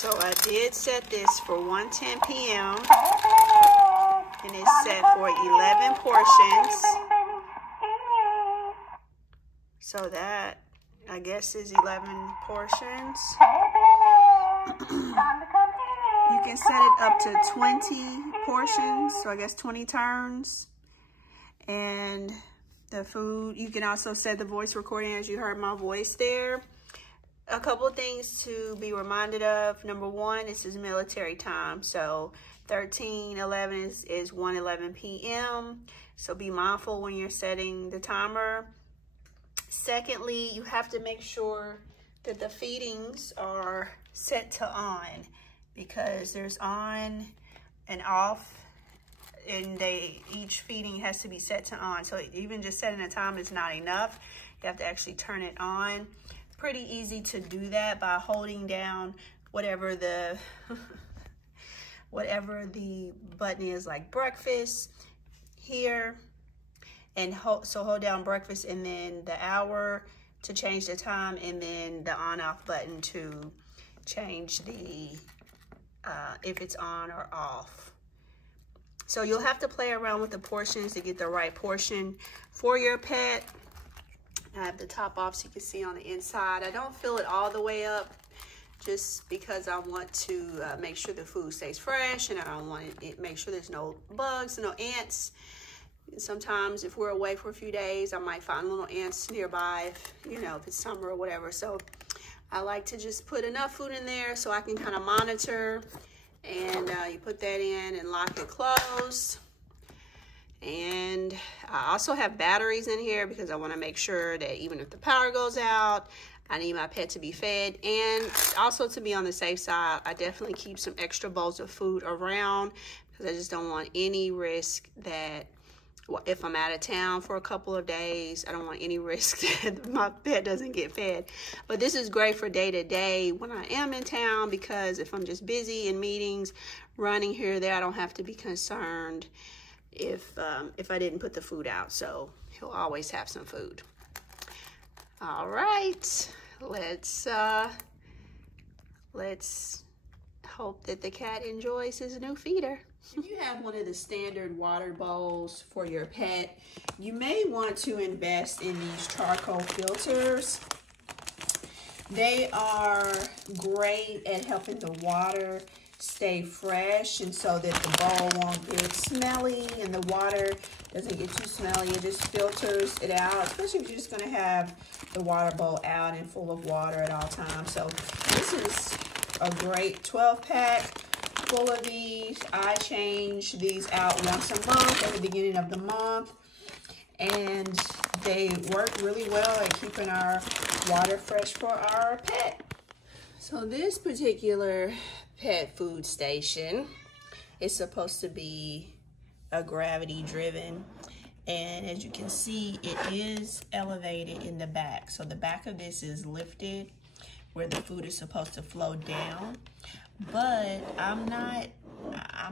So I did set this for 1:10 p.m. and it's set for 11 portions. So that, I guess, is 11 portions. You can set it up to 20 portions, so I guess 20 turns. And the food, you can also set the voice recording as you heard my voice there. A couple of things to be reminded of. Number one, this is military time. So 13:11 is 1:11 p.m. So be mindful when you're setting the timer. Secondly, you have to make sure that the feedings are set to on, because there's on and off, and each feeding has to be set to on. So even just setting a time is not enough. You have to actually turn it on. Pretty easy to do that by holding down whatever the button is, like breakfast here, and so hold down breakfast and then the hour to change the time, and then the on off button to change the if it's on or off. So you'll have to play around with the portions to get the right portion for your pet. I have the top off so you can see on the inside. I don't fill it all the way up just because I want to make sure the food stays fresh, and I don't want it make sure there's no bugs, no ants. Sometimes if we're away for a few days, I might find little ants nearby, if it's summer or whatever. So I like to just put enough food in there so I can kind of monitor. And you put that in and lock it closed. And I also have batteries in here because I want to make sure that even if the power goes out, I need my pet to be fed. And also, to be on the safe side, I definitely keep some extra bowls of food around because I just don't want any risk that if I'm out of town for a couple of days, I don't want any risk that my pet doesn't get fed. But this is great for day to day when I am in town, because if I'm just busy in meetings, running here or there, I don't have to be concerned if I didn't put the food out. So he'll always have some food. All right, let's hope that the cat enjoys his new feeder. If you have one of the standard water bowls for your pet, you may want to invest in these charcoal filters. They are great at helping the water stay fresh, and so that the bowl won't get smelly and the water doesn't get too smelly. It just filters it out, especially if you're just going to have the water bowl out and full of water at all times. So this is a great 12-pack full of these. I change these out once a month at the beginning of the month, and they work really well at keeping our water fresh for our pet. So this particular pet food station is supposed to be a gravity driven, and as you can see, it is elevated in the back. So the back of this is lifted where the food is supposed to flow down, but I'm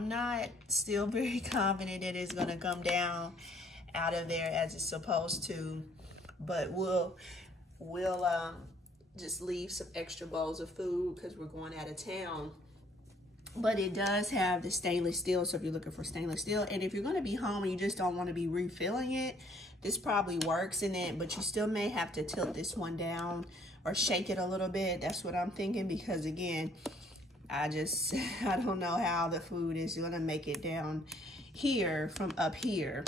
not still very confident that it's going to come down out of there as it's supposed to. But we'll just leave some extra bowls of food because we're going out of town. But it does have the stainless steel, so if you're looking for stainless steel, and if you're going to be home and you just don't want to be refilling it, this probably works in it, but you still may have to tilt this one down or shake it a little bit. That's what I'm thinking, because again, I don't know how the food is going to make it down here from up here.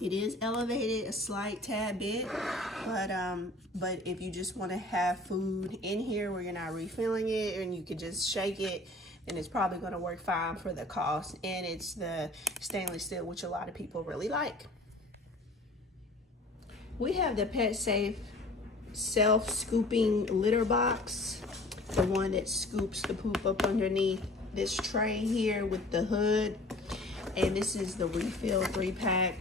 It is elevated a slight tad bit, but if you just want to have food in here where you're not refilling it and you can just shake it, then it's probably going to work fine for the cost. And it's the stainless steel, which a lot of people really like. We have the Pet Safe self-scooping litter box, the one that scoops the poop up underneath this tray here with the hood. And this is the refill 3-pack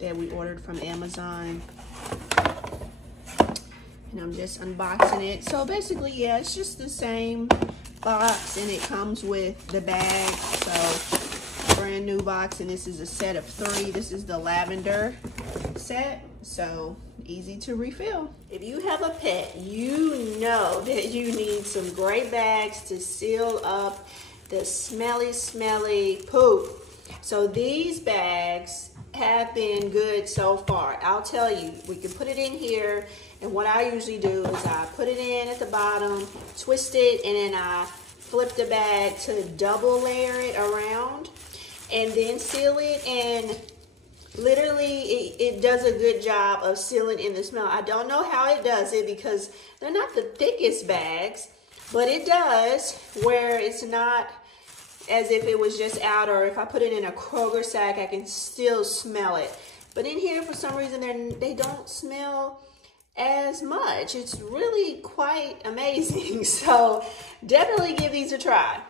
that we ordered from Amazon. And I'm just unboxing it. So basically, yeah, it's just the same box, and it comes with the bag. So brand new box, and this is a set of 3. This is the lavender set. So easy to refill. If you have a pet, you know that you need some great bags to seal up the smelly poop. So these bags have been good so far. I'll tell you, we can put it in here, and what I usually do is I put it in at the bottom, twist it, and then I flip the bag to double layer it around and then seal it, and literally it does a good job of sealing in the smell. I don't know how it does it because they're not the thickest bags, but it does, where it's not as if it was just out, or if I put it in a Kroger sack, I can still smell it. But in here, for some reason, they don't smell as much. It's really quite amazing. So definitely give these a try.